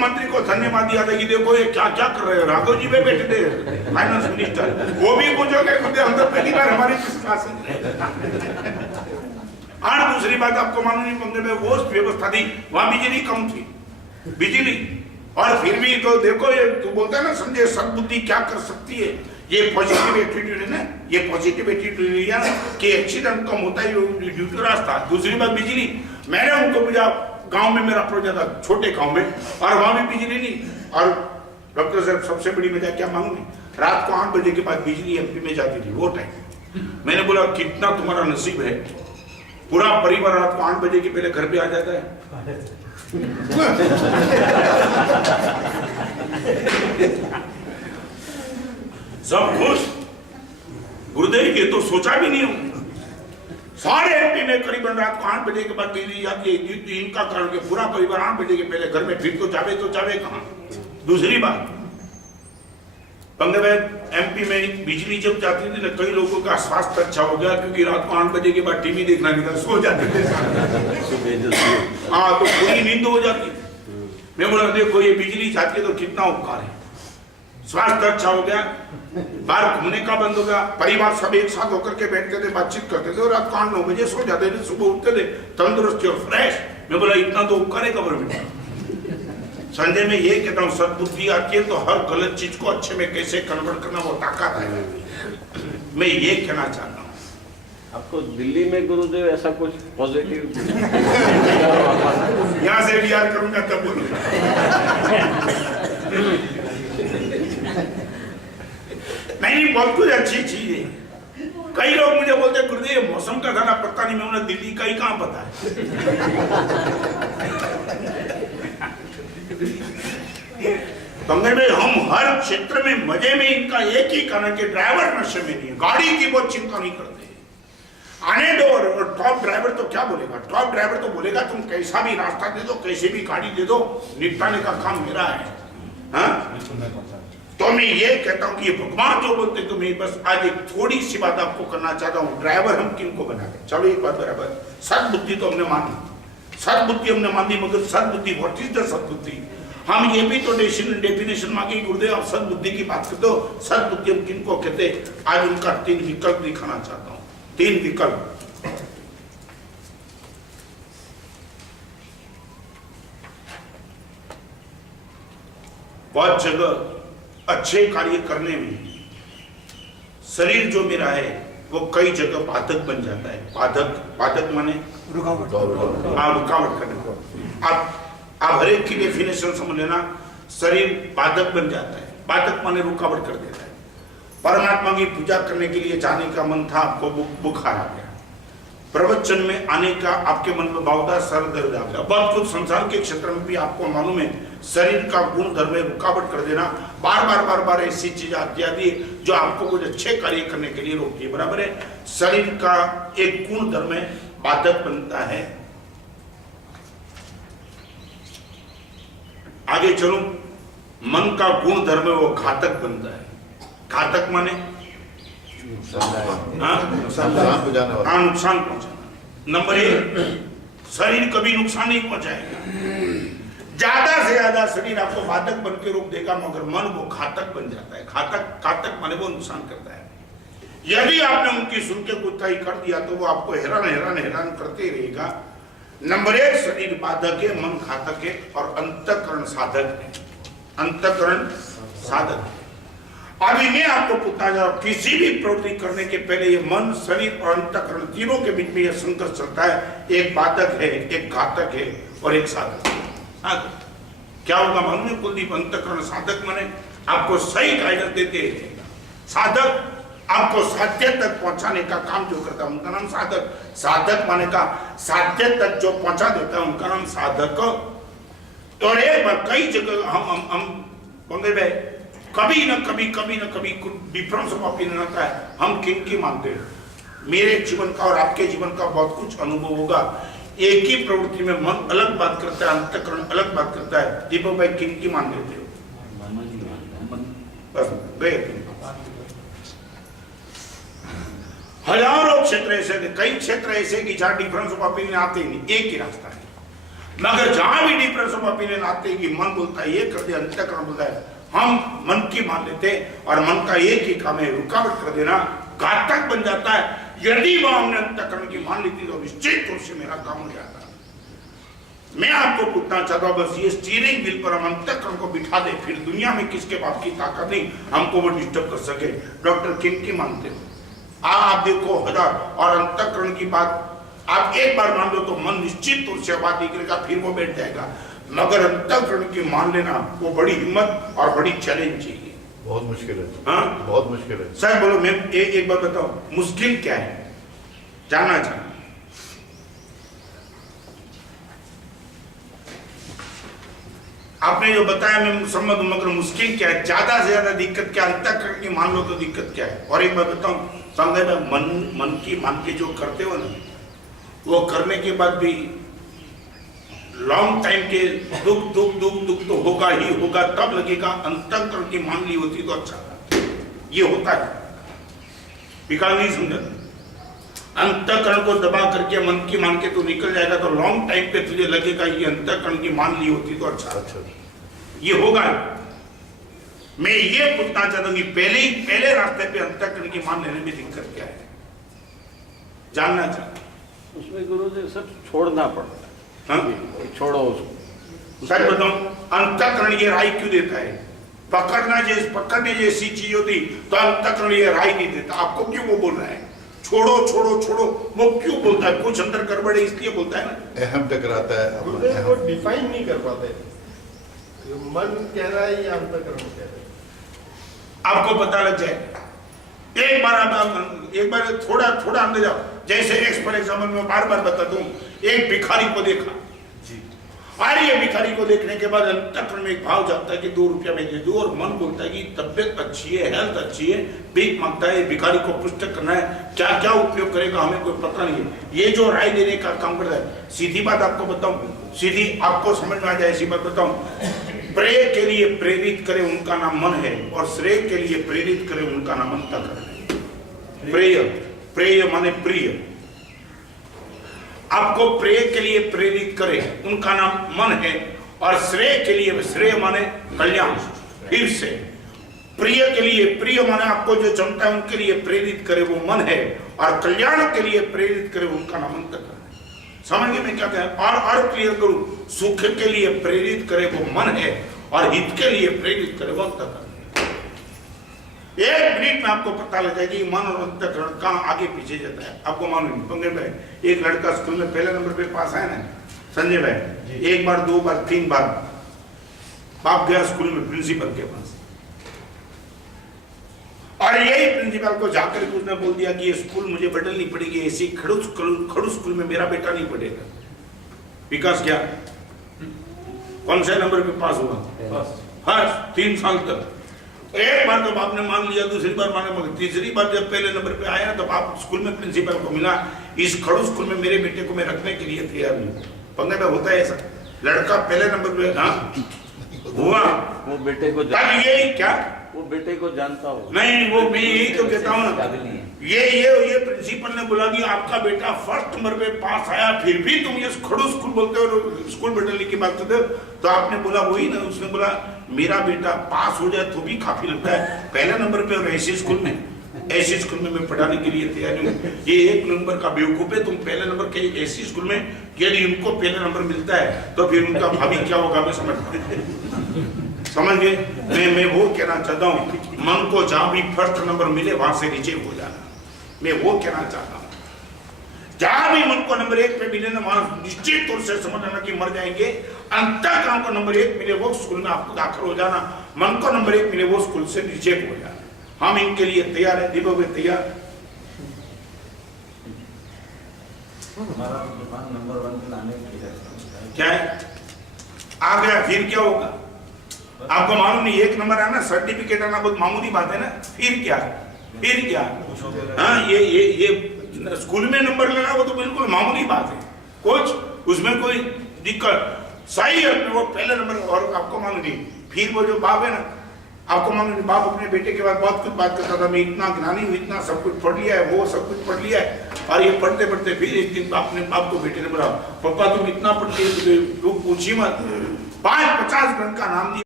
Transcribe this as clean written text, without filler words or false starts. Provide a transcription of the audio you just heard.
मंत्री को धन्यवाद दिया था कि देखो ये क्या क्या कर रहे हो, राघव जी में बैठे थे फाइनेंस मिनिस्टर, वो भी पूछोगे हम तो पहली बार हमारी और दूसरी बात आपको मालूम नहीं, बंगले में वो व्यवस्था थी, वहां बिजली कम थी, बिजली, और फिर भी तो देखो ये तू बोलता है ना संजय सद्बुद्धि क्या कर सकती है, ये पॉजिटिव एटीट्यूड है ना, ये पॉजिटिव एटीट्यूड है कि एक्सीडेंट कम होता है ड्यू टू रास्ता। दूसरी बात बिजली, मैंने उनको पूछा, गांव में मेरा प्रोजेक्ट था, छोटे गांव में, और वहां भी बिजली नहीं, और डॉक्टर साहब सबसे बड़ी मजा क्या मालूम है, रात को 8 बजे के बाद बिजली एमपी में जाती थी वो टाइम। मैंने बोला कितना तुम्हारा नसीब है, पूरा परिवार रात को 8 बजे के पहले घर पे आ जाता है। सब खुश, गुरुदेव ये तो सोचा भी नहीं हूं, सारे एमपी में करीबन रात को 8 बजे के बाद बिजली जाती है, इनका कारण के पूरा परिवार 8 बजे के पहले घर में, फिर तो जावे कहां। दूसरी बात, बंगले एमपी में बिजली जब जाती थी ना, कई लोगों का स्वास्थ्य अच्छा हो गया, क्योंकि रात को 8 बजे के बाद टीवी देखना नहीं था, सो जाते थे। हाँ, तो पूरी नींद हो जाती। मैं बोला देखो ये बिजली जाती है तो कितना उपकार है, स्वास्थ्य अच्छा हो गया, बाहर घूमने का बंद हो गया, परिवार सब एक साथ होकर के बैठते थे, बातचीत करते थे, और रात को 8-9 बजे सो जाते थे, सुबह उठते थे तंदुरुस्त और फ्रेश। मैं बोला इतना तो उपकार है गवर्नमेंट। संजय में ये कहता हूँ, सद्बुद्धि आती है तो हर गलत चीज को अच्छे में कैसे कन्वर्ट करना वो ताकत है। मैं ये कहना चाहता हूँ। आपको दिल्ली में गुरुदेव ऐसा कुछ पॉजिटिव यहाँ से बिहार करूंगा तब बोलूंगा। नहीं, बहुत कुछ अच्छी चीज है। कई लोग मुझे बोलते गुरुदेव मौसम का खाना पता नहीं, मैं उन्हें दिल्ली का ही कहाँ पता है। बंगल में हम हर क्षेत्र में मजे में, इनका एक ही कारण के ड्राइवर नशे में नहीं है, गाड़ी की बहुत चिंता नहीं करते, आने दो। और टॉप ड्राइवर तो क्या बोलेगा, टॉप ड्राइवर तो बोलेगा तुम कैसा भी रास्ता दे दो, कैसे भी गाड़ी दे दो, निपटाने का काम मेरा है। हाँ? तो मैं ये कहता हूँ कि ये भगवान जो बोलते, तो मैं बस आज एक थोड़ी सी बात आपको करना चाहता हूँ। ड्राइवर हम किनको बनाते, चलो एक बात बराबर, सद्बुद्धि तो हमने मानी, सद्बुद्धि हमने मानी, मगर सद्बुद्धि व्हाट इज द सद्बुद्धि? हम ये भी तो डेफिनेशन मांगे गुरुदेव, आप सद्बुद्धि की बात करते हो, सद्बुद्धि हम किनको कहते? आज उनका 3 विकल्प दिखाना चाहता हूँ। 3 विकल्प। बहुत जगह अच्छे कार्य करने में शरीर जो मेरा है वो कई जगह बाधक बन जाता है। बाधक माने रुकावट करने को। आप हर एक की डेफिनेशन समझ लेना, शरीर बाधक बन जाता है। बाधक माने रुकावट कर देता है। परमात्मा की पूजा करने के लिए जाने का मन था, आपको बुखार आ गया, प्रवचन में आने का आपके मन में भाव था, सर दर्द आ गया। बहुत कुछ संसार के क्षेत्र में भी आपको मालूम है, शरीर का गुण धर्म में रुकावट कर देना, बार बार ऐसी चीज आती जो आपको कुछ अच्छे कार्य करने के लिए रोकती है। बराबर है, शरीर का एक गुण धर्म बाधक बनता है। आगे चलो, मन का गुण धर्म वो घातक बनता है। घातक माने नुकसान पहुंचाना। नंबर 1, शरीर कभी नुकसान नहीं पहुंचाएगा, ज्यादा से ज्यादा शरीर आपको बाधक बन के रोक देगा, मगर मन वो घातक बन जाता है। घातक माने वो नुकसान करता है। यदि आपने उनकी सुन के कुत्ताई कर दिया तो वो आपको हैरान करते ही रहेगा। नंबर 1, शरीर बाधक है, मन घातक है, और अंतःकरण साधक है। अंतःकरण साधक है। अभी मैं आपको पूछना चाहता हूं, किसी भी प्रवृत्ति करने के पहले ये मन, शरीर और अंतःकरण तीनों के बीच में यह संघर्ष चलता है। एक बाधक है, एक घातक है, और एक साधक है। क्या होगा मालूम है कुलदीप? अंतःकरण साधक माने आपको सही गाइडेंस देते रहेगा। साधक आपको साध्य तक पहुंचाने का काम जो करता है उनका नाम साधक। साधक माने का साध्य तक जो पहुंचा देता है उनका नाम साधक। और एक बार कई जगह हम बंदे में कभी न कभी डिफरेंस ऑफ ओपिनियन आता है। हम किन की मानते हैं? मेरे जीवन का और आपके जीवन का बहुत कुछ अनुभव होगा। एक ही प्रवृत्ति में मन अलग बात करता है, अंतःकरण अलग बात करता है। दीपक भाई किन की मान लेते हो? बस गए। हजारों क्षेत्र ऐसे, कई क्षेत्र ऐसे कि जहां डिफरेंस ऑफ ओपिनियन आते ही नहीं, एक ही रास्ता है। मगर जहां भी डिफरेंस ऑफ ओपिनियन आते हैं कि मन बोलता है ये कर दे, अंतःकरण बोलता है हम मन की मान लेते हैं और मन का एक ही काम है रुकावट कर देना, घातक बन जाता है। यदि वह हमने अंतःकरण की मान ली थी तो निश्चित रूप से मेरा काम हो जाता। मैं आपको पूछना चाहता हूं बस ये स्टीयरिंग व्हील पर हम अंतःकरण को बिठा दे, फिर दुनिया में किसके बाप की ताकत नहीं हमको वो डिस्टर्ब कर सके। डॉक्टर किन की मानते हो आप देखो हजार, और अंतःकरण की बात आप एक बार मान लो तो मन निश्चित रूप से आबादी करेगा, फिर वो बैठ जाएगा। मगर अंतःकरण की मान लेना वो बड़ी हिम्मत और बड़ी चैलेंज चाहिए। बहुत मुश्किल है। हाँ बहुत मुश्किल है सर। बोलो मैं एक बात बताओ, मुश्किल क्या है जानना चाहूँ। आपने जो बताया मैं सम्मत हूं, मगर मुश्किल क्या है, ज्यादा से ज्यादा दिक्कत क्या, अंतःकरण की मान लो तो दिक्कत क्या है। और एक बात बताऊं समझे मैं, मन की मान के जो करते हो ना, वो करने के बाद भी लॉन्ग टाइम के दुख दुख दुख दुख तो होगा ही होगा, तब लगेगा अंतःकरण की मान ली होती तो अच्छा था। ये होता है विकास नहीं समझा, अंतःकरण को दबा करके मन की मान के तो निकल जाएगा, तो लॉन्ग टाइम पे तुझे लगेगा ये अंतःकरण की मान ली होती तो अच्छा। ये होगा। मैं ये पूछना चाहता हूं कि पहले रास्ते पे अंतःकरण की मान लेने में दिक्कत क्या है, जानना चाहता। उसमें गुरु जी सब छोड़ना पड़ता है। हाँ? छोड़ो उसको। सच बताऊं अंतःकरण ये राय क्यों देता है? पकड़ने जैसी चीज होती तो अंतःकरण ये राय नहीं देता। आपको क्यों वो बोल रहा है छोड़ो छोड़ो छोड़ो, वो क्यों बोलता है? कुछ अंदर गड़बड़े इसलिए बोलता है ना। अहम टकराता है, वो डिफाइन नहीं कर पाते, मन कह रहा है या अंतःकरण कह रहा है। आपको पता लग जाए एक बार थोड़ा अंदर जाओ। जैसे फॉर एग्जाम्पल मैं बार बार बताता हूँ, एक भिखारी को देखा और ये भिखारी को देखने के बाद अंतःकरण में एक भाव जाता है कि 2 रुपया में दे दूं, और मन बोलता है कि तबियत अच्छी है, हेल्थ अच्छी है, भीख मांगता है, भिखारी को पुस्तक करना है, क्या क्या उपयोग करेगा हमें कोई पता नहीं है। ये जो राय देने का काम करता है, सीधी बात आपको बताऊं, सीधी आपको समझ में आ जाए ऐसी बात बताऊं, प्रेय के लिए प्रेरित करे उनका नाम मन है, और श्रेय के लिए प्रेरित करे उनका नाम अंतःकरण है। प्रेय माने प्रिय, आपको प्रेय के लिए प्रेरित करे उनका नाम मन है, और श्रेय के लिए श्रेय माने कल्याण, फिर से प्रिय के लिए प्रिय माने आपको जो चमता है उनके लिए प्रेरित करे वो मन है, और कल्याण के लिए प्रेरित करे उनका नाम अंतःकरण है। समझ गए मैं क्या कह? और क्लियर करूं, सुख के लिए प्रेरित करे वो मन है, और हित के लिए प्रेरित करे वो अंतःकरण। 1 मिनट में आपको पता लग जाएगी मन और अंतःकरण कहां आगे पीछे जाता है। आपको मालूम नहीं। पंकज भाई, एक लड़का स्कूल में पहले नंबर पे पास आया ना, संजय भाई, 1 बार 2 बार 3 बार बाप गया स्कूल में प्रिंसिपल के पास, और यही प्रिंसिपल को जाकर के उसने बोल दिया कि ये स्कूल मुझे बदलनी पड़ेगी, ऐसी खड़ूस स्कूल में मेरा बेटा नहीं पढ़ेगा। विकास क्या कौन से नंबर पे पास हुआ? हाँ 3 साल तक। एक बार तो बाप ने मान लिया, दूसरी बार माने, मगर तीसरी बार जब पहले नंबर पे आया तो बाप स्कूल में प्रिंसिपल को मिला, इस खड़ूस स्कूल में मेरे बेटे को मैं रखने के लिए तैयार हूँ। पंगे में होता है ऐसा, लड़का पहले नंबर पे हुआ, वो बेटे को यही क्या वो बेटे को जानता हो नहीं, वो मैं यही तो कहता हूँ ना, ये प्रिंसिपल ने बोला कि आपका बेटा फर्स्ट नंबर पे पास आया, फिर भी तुम ये खड़ूस स्कूल बोलते हो, स्कूल बदलने की बात करते हो। तो आपने बोला वही ना, उसने बोला मेरा बेटा पास हो जाए तो भी काफी लगता है, पहले नंबर पे, और ऐसे स्कूल में मैं पढ़ाने के लिए तैयार हूँ। ये 1 नंबर का बेवकूफ है, तुम पहले नंबर के ऐसी स्कूल में, यदि उनको पहले नंबर मिलता है तो फिर उनका भावी क्या होगा मैं समझ गए। मैं वो कहना चाहता हूँ, मन को जहां भी फर्स्ट नंबर मिले वहां से नीचे हो जाना, मैं वो कहना चाहता हूँ। जहां भी मन को नंबर 1 पे मिले ना, वहां निश्चित तौर से समझ लेना कि मर जाएंगे। अंतःकरण को नंबर 1 मिले वो स्कूल में आपको दाखिल हो जाना, मन को नंबर 1 मिले वो स्कूल से नीचे हो जाना। हम इनके लिए तैयार है। दीपक भाई तैयार? हमारा दुकान नंबर 1 पे लाने के लिए क्या है आ गया, फिर क्या होगा आपको मालूम नहीं। 1 नंबर आना, सर्टिफिकेट आना बहुत मामूली बात है ना, फिर क्या हाँ, ये स्कूल में नंबर लेना वो तो बिल्कुल मामूली बात है, कुछ उसमें कोई दिक्कत सही है। वो पहले नंबर, और आपको मालूम नहीं, फिर वो जो बाप है ना, आपको मालूम बाप अपने बेटे के बाद बहुत कुछ बात करता था, मैं इतना ज्ञानी हूँ, इतना सब कुछ पढ़ लिया है, वो सब कुछ पढ़ लिया है। और ये पढ़ते पढ़ते फिर एक दिन अपने बाप को बेटे ने बोला, पापा तुम इतना पढ़ लिए, तू पूछी मत, 50 ग्रंथ का नाम दिया।